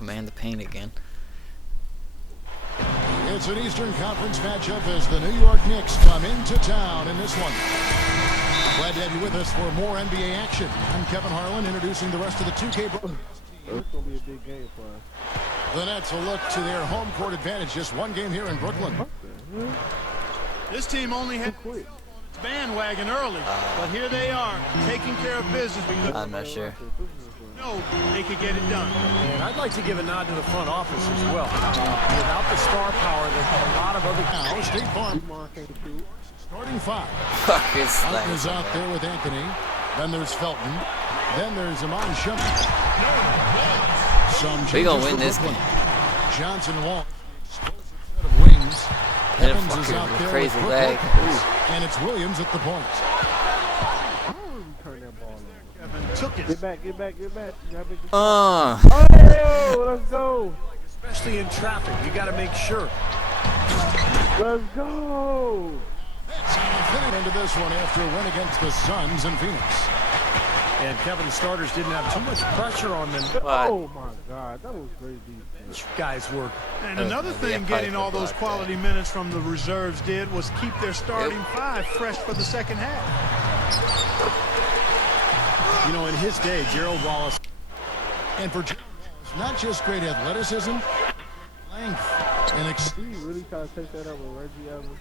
command the paint again. It's an Eastern Conference matchup as the New York Knicks come into town in this one. Glad to have you with us for more NBA action. I'm Kevin Harlan, introducing the rest of the 2K. It's going to be a big game for us. The Nets will look to their home court advantage. Just one game here in Brooklyn. This team only had bandwagon early, but here they are, taking care of business because I'm not sure. They could get it done. And I'd like to give a nod to the front office as well. Without the star power that a lot of other Now, State Farm starting five. Fuck is Felton is out there with Anthony. Then there's Felton. Then there's Amon Shumpert. We gonna win this game. Johnson Wall. Set of wings. Hit a Evans is out fucking there crazy with leg. and it's Williams at the point. Turn that ball on. Kevin took it. Get back, get back, get back. You gotta make the Oh, let's go. especially in traffic, you got to make sure. Let's go. Fitting into this one after a win against the Suns in Phoenix. And Kevin, the starters didn't have too much pressure on them. Oh my God, that was crazy. You guys were. And another thing getting all those quality minutes from the reserves did was keep their starting five fresh for the second half. You know, in his day, Gerald Wallace. And for not just great athleticism, length, and He really tried to take that up with Reggie Evans.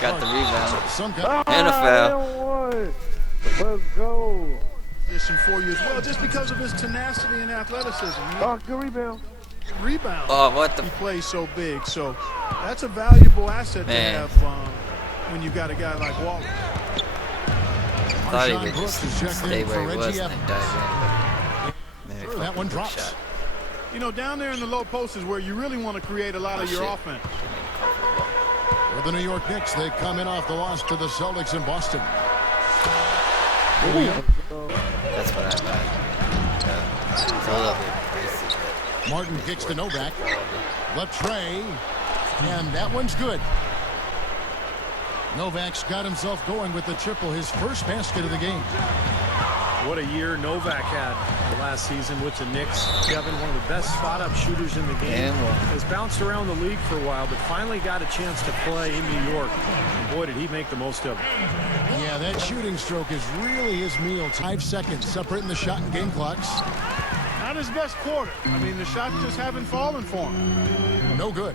Got the rebound. Some kind And a foul. Let's go. Position for you as well, just because of his tenacity and athleticism. Oh, good rebound. Rebound. Oh, what the? He plays so big, so that's a valuable asset Man. to have when you got a guy like Wallace. I thought he would just stay where he was and then dive in. But man, that one good drops. shot. You know, down there in the low post is where you really want to create a lot of your shit. offense. For the New York Knicks, they come in off the loss to the Celtics in Boston. That's what I thought. It's a little bit crazy, but Martin kicks to Novak. Trey, and that one's good. Novak's got himself going with the triple, his first basket of the game. What a year Novak had last season with the Knicks. Kevin, one of the best spot-up shooters in the game. Has bounced around the league for a while, but finally got a chance to play in New York. And boy, did he make the most of it. Yeah, that shooting stroke is really his meal. 5 seconds separating the shot and game clocks. Not his best quarter. I mean, the shots just haven't fallen for him. No good.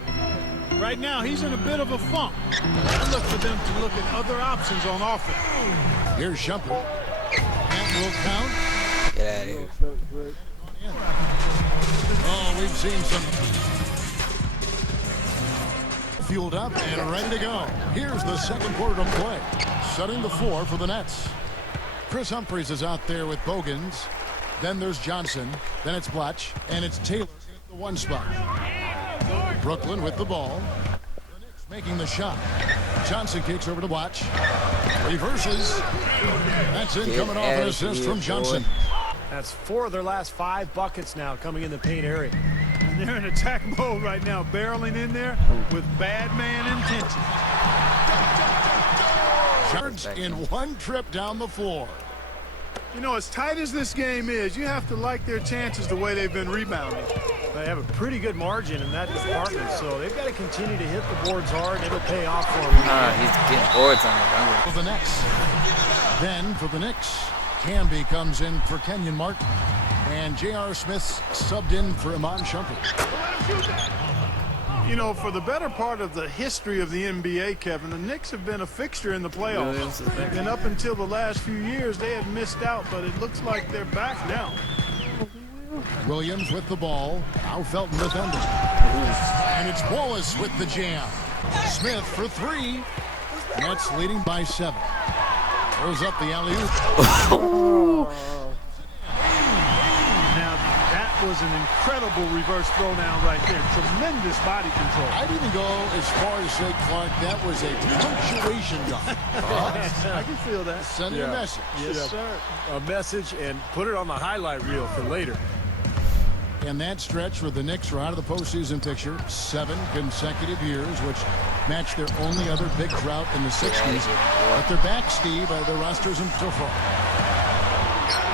Right now, he's in a bit of a funk. I look for them to look at other options on offense. Here's Shumpert. That will count. get out of here. Oh, we've seen some fueled up and ready to go. Here's the second quarter to play. Setting the floor for the Nets. Chris Humphries is out there with Bogans. Then there's Johnson. Then it's Blatch. And it's Taylor at the one spot. Brooklyn with the ball. The Knicks making the shot. Johnson kicks over to Blatch. Reverses. That's in, coming off an assist from Johnson. That's 4 of their last 5 buckets now coming in the paint area. And they're in attack mode right now, barreling in there with bad man intention. Yards in one trip down the floor. You know, as tight as this game is, you have to like their chances the way they've been rebounding. They have a pretty good margin in that department, so they've got to continue to hit the boards hard, and it'll pay off for them. He's getting boards on the run. For the Nets. Then for the Knicks, Camby comes in for Kenyon Martin. And J.R. Smith subbed in for Amon Shumpert. You know, for the better part of the history of the NBA, Kevin, the Knicks have been a fixture in the playoffs. And up until the last few years, they had missed out, but it looks like they're back now. Williams with the ball. Now Felton defending. And it's Wallace with the jam. Smith for 3. Nets leading by 7. Throws up the alley-oop. Now, that was an incredible reverse throwdown right there. Tremendous body control. I'd even go as far as say, Clark, that was a punctuation dunk. I can feel that. Send a message. Yes, sir. A message, and put it on the highlight reel for later. And that stretch where the Knicks were out of the postseason picture 7 consecutive years, which matched their only other big drought in the 60s. But they're back, Steve. Their rosters in so far.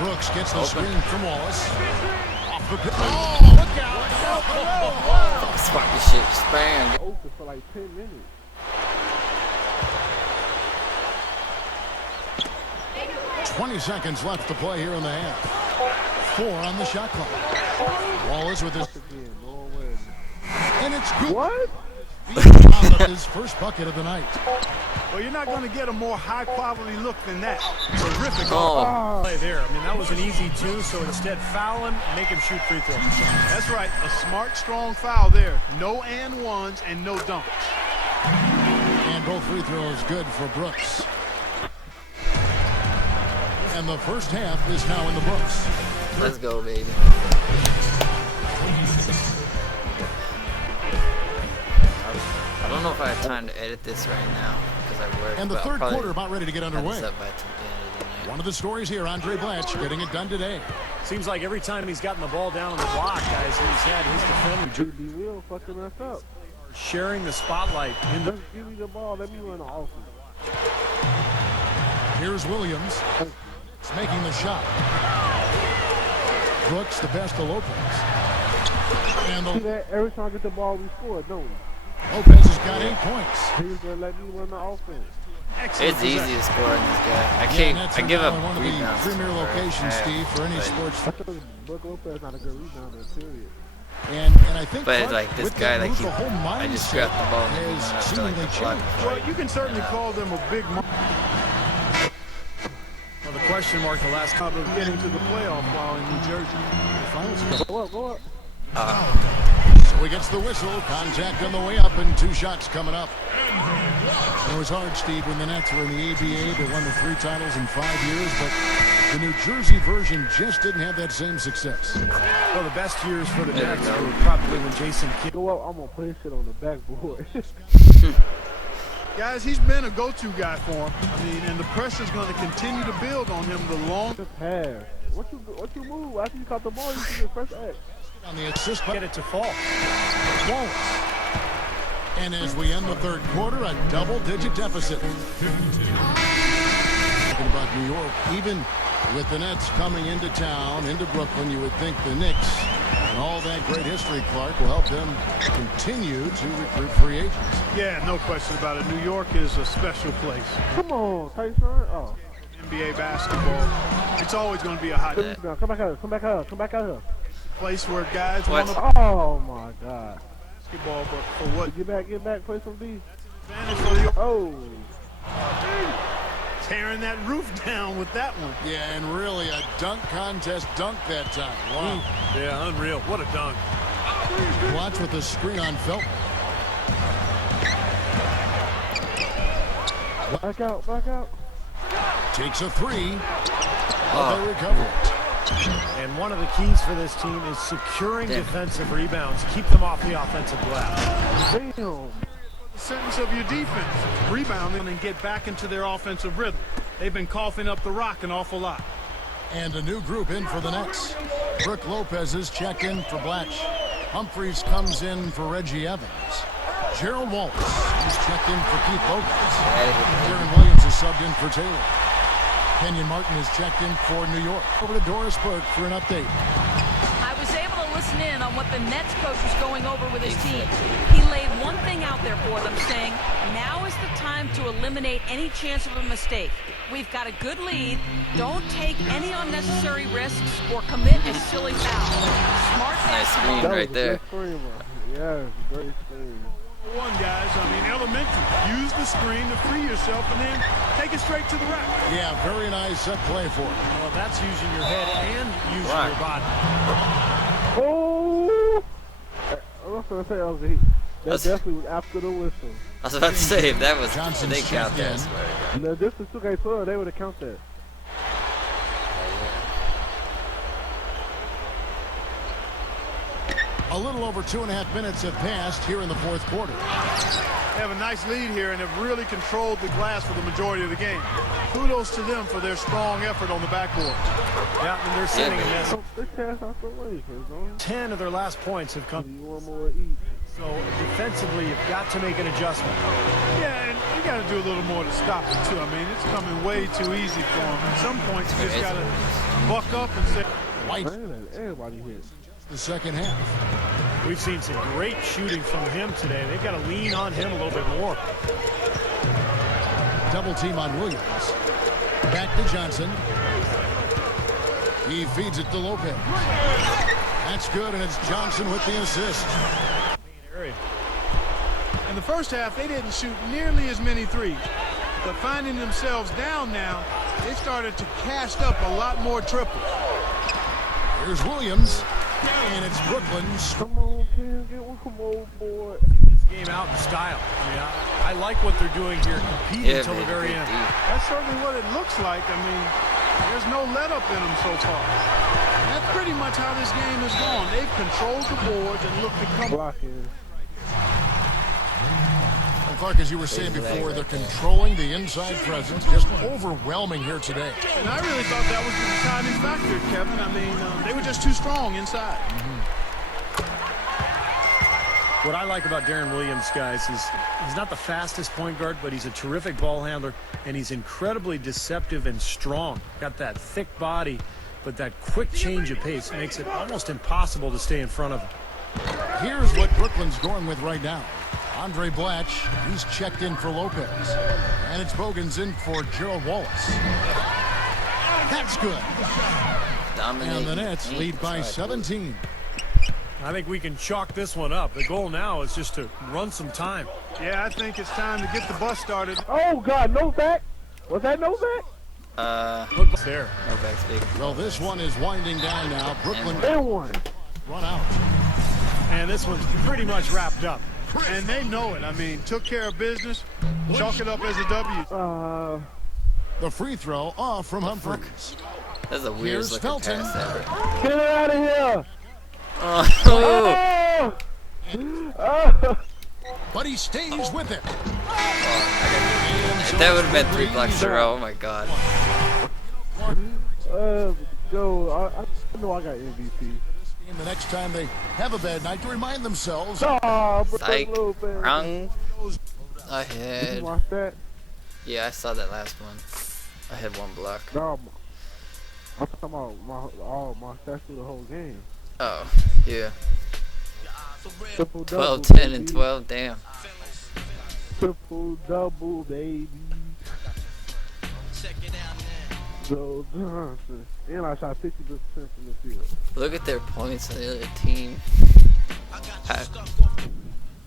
Brooks gets the screen from Wallace. Off the pitch. Oh, look out. Sparky shit, spam. Open for like 10 minutes. $20 seconds left to play here in the half. 4 on the shot clock. Wallace with his... Again, no way. And it's good. What? His first bucket of the night. Well, you're not going to get a more high-quality look than that. Terrific. Oh, Play there. I mean, that was an easy 2, so instead foul him, make him shoot free throws. That's right. A smart, strong foul there. No and ones and no dunks. And both free throws good for Brooks. And the first half is now in the books. let's go, baby. I don't know if I have time to edit this right now because I work. And the but third I'll quarter about ready to get have underway. this up by the end of the night. One of the stories here, Andre Blatche getting it done today. Seems like every time he's gotten the ball down on the block, guys, he's had his defender JB Will fucking us up. sharing the spotlight in the... Just give me the ball. Let me run the offense. Here's Williams. He's making the shot. Brooks, the best to Lopez. And See that? Every time I get the ball, we score, don't we? Lopez has got 8 points. He's gonna let me run the offense. Excellent It's easy possession. to score on this guy. I Yeah, can't. that's I give up one of the rebounds. premier for locations, half, Steve, for any but- sports. Brook Lopez not a good rebounder, period. And I think But Clark, like this with guy, that like move, he, the whole I just mindset grabbed the ball and he went has up to like seemingly the block. changed. Well, you can certainly call them a big Well, the question mark the last job of getting to the playoff while in New Jersey. The finals Go up, go up. So he gets the whistle. Contact on the way up and 2 shots coming up. It was hard, Steve, when the Nets were in the ABA. They won the 3 titles in 5 years, but the New Jersey version just didn't have that same success. Well, the best years for the There Nets we go. were probably when Jason Kidd. Go up. I'm gonna put his shit on the backboard. Guys, he's been a go-to guy for him. I mean, and the pressure's going to continue to build on him the longer. Pass. What you move? After you caught the ball, you should just press X. On the assist by Get it to fall. Wallace. And as we end the third quarter, a double-digit deficit. Talking about New York, even with the Nets coming into town, into Brooklyn, you would think the Knicks and all that great history, Clark, will help them continue to recruit free agents. Yeah, no question about it. New York is a special place. Come on, Tyson. Oh. NBA basketball, it's always going to be a hot Come back out. Come back out. Come back out. place where guys What? want to Oh my God. basketball, but for what Get back. Play some D. advantage for the Oh. tearing that roof down with that one. Yeah, and really a dunk contest dunk that time. Wow. Yeah, unreal. What a dunk. Watch with the screen on Felton. Back out. Takes a 3. Oh. They recover it. And one of the keys for this team is securing Damn. defensive rebounds. Keep them off the offensive glass. Damn. The sentence of your defense, rebounding and get back into their offensive rhythm. They've been coughing up the rock an awful lot. And a new group in for the Nets. Brook Lopez is checked in for Blatche. Humphries comes in for Reggie Evans. Gerald Wallace is checked in for Keith Bogans. Darren Williams is subbed in for Taylor. Kenyon Martin is checked in for New York. Over to Doris Burke for an update. I was able to listen in on what the Nets coach was going over with his team. He laid one thing out there for them, saying, now is the time to eliminate any chance of a mistake. We've got a good lead. Don't take any unnecessary risks or commit a silly foul. Smart Nice screen That right was a there. good screen, bro. Yeah, great screen. One, guys, I mean, elementary. Use the screen to free yourself and then take it straight to the rack. Yeah, very nice set play for him. Well, that's using your head and using Right. your body. Oh! I'm not gonna say that was a heat. That That's- definitely was after the whistle. I was about to say if that was Johnson's they count checked in. that. I swear to God. Now, this is 2K12, they would have counted that. A little over 2.5 minutes have passed here in the fourth quarter. They have a nice lead here and have really controlled the glass for the majority of the game. Kudos to them for their strong effort on the backboard. Yeah, and they're sending a message. Don't this pass out the way, cause don't 10 of their last points have come. you want more each. So defensively, you've got to make an adjustment. Yeah, and you got to do a little more to stop it, too. I mean, it's coming way too easy for them. At some point, you just got to buck up and say, White Man, everybody hit. The second half. We've seen some great shooting from him today. They've got to lean on him a little bit more. Double team on Williams. Back to Johnson. He feeds it to Lopez. That's good, and it's Johnson with the assist. In the first half, they didn't shoot nearly as many threes. But finding themselves down now, they started to cast up a lot more triples. Here's Williams. And it's Brooklyn. Come on, kid. Get one more, boy. This game out in style. I mean, I like what they're doing here, competing until the very end. That's certainly what it looks like. I mean, there's no let-up in them so far. And that's pretty much how this game has gone. They've controlled the boards and looked to come. Blocking. And Clark, as you were saying before, they're controlling the inside presence, just overwhelming here today. And I really thought that was the deciding factor, Kevin. I mean, they were just too strong inside. What I like about Darren Williams, guys, is he's not the fastest point guard, but he's a terrific ball handler, and he's incredibly deceptive and strong. Got that thick body, but that quick change of pace makes it almost impossible to stay in front of him. Here's what Brooklyn's going with right now. Andre Blatch, he's checked in for Lopez. And it's Bogans in for Gerald Wallace. That's good. And the Nets lead by 17. I think we can chalk this one up. The goal now is just to run some time. Yeah, I think it's time to get the bus started. Oh, God, Novak? Was that Novak? Look there. Novak's big. Well, this one is winding down now. Brooklyn They won. run out. And this one's pretty much wrapped up. And they know it. I mean, took care of business. Chalk it up as a W. The free throw off from Humphries. That's the Here's weirdest looking Felton. pass ever. Get it out of here. Oh. Oh. But he stays with it. That would have been 3 blocks in a row. Oh my god. Joe, I know I got MVP. And the next time they have a bad night, to remind themselves. Oh, Psych. Lopez. Wrong. Did Ahead. you watch that? Yeah, I saw that last one. I had 1 block. No, I'm talking about my stats through the whole game. Oh, yeah. Triple 12, double, 10, baby. and 12. Damn. Triple double, baby. Joe Johnson. And I shot 50% from the field. Look at their points on the other team.